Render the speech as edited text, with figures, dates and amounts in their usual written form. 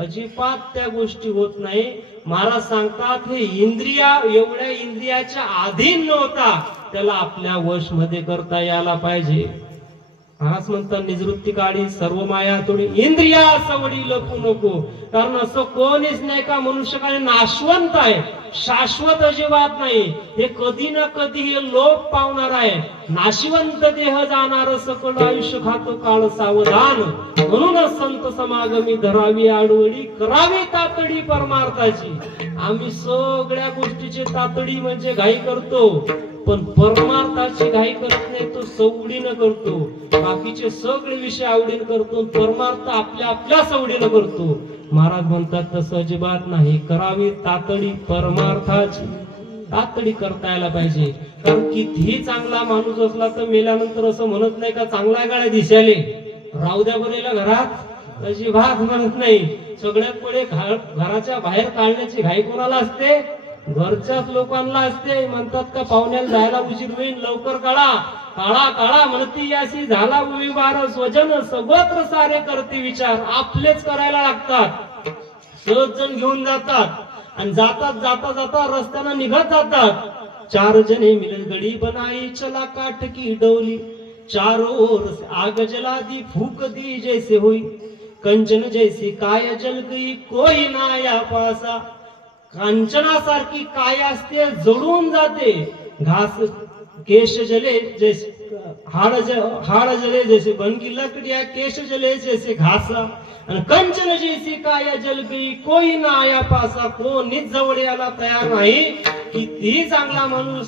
अजिबात त्या गोष्टी होत नाही. महाराज सांगतात हे इंद्रिया एवढ्या इंद्रियाच्या अधीन नव्हता, त्याला आपल्या वश मध्ये करता यायला पाहिजे. महाराज म्हणतात निवृत्ती काळी सर्व माया थोडी इंद्रिया सवडी लपू नको. कारण असं कोणीच नाही का मनुष्य काय नाशवंत आहे, शाश्वत अजिबात नाही. हे कधी ना कधी हे लोप पावणार आहे. नाशिवंत देह जाणार सकल आयुष्य खातो काळ सावधान. म्हणूनच संत समागमी धरावी आडवडी करावी तातडी परमार्थाची. आम्ही सगळ्या गोष्टीची तातडी म्हणजे घाई करतो, पण परमार्थाची घाई करत नाही, तो सवडीनं करतो. बाकीचे सगळे विषय आवडीनं करतो, परमार्थ आपल्या आपल्या सवडीनं करतो. महाराज म्हणतात तसं अजिबात नाही. करावी तातडी परमार्थाची. तातडी करता यायला पाहिजे. कारण कितीही चांगला माणूस असला तर मेल्यानंतर असं म्हणत नाही का चांगला गाड्या दिसायले राहू द्या बरेला घरात, अजिबात म्हणत नाही. सगळ्यात पुढे घराच्या बाहेर काढण्याची घाई कोणाला असते? घरच्याच लोकांना असते. म्हणतात का पाहुण्याला जायला उशीर होईल, लवकर काढा. काळा काळा म्हणती याशी झाला विवार स्वजन सर्वत्र सारे करते विचार. आपलेच करायला लागतात. सहज जण घेऊन जातात आणि जातात जाता जाता रस्त्यानं निघत जातात. चार जने मिलन गडी बनाई चला काठ की डोली. चारों ओर आग जला दी फूक दी जैसे हुई. कंचन जैसी काय जल गई कोई नाया पासा. कांचनासारखी काय असते जळून जाते. घास केश जले जैसे हाड जले जैसे बन की लकड़िया. केश जले जैसे घासा. आणि कंचन जैसी काय जल गई कोई ना आया पासा. कोणीच जवळ यायला तयार नाही. किती चांगला माणूस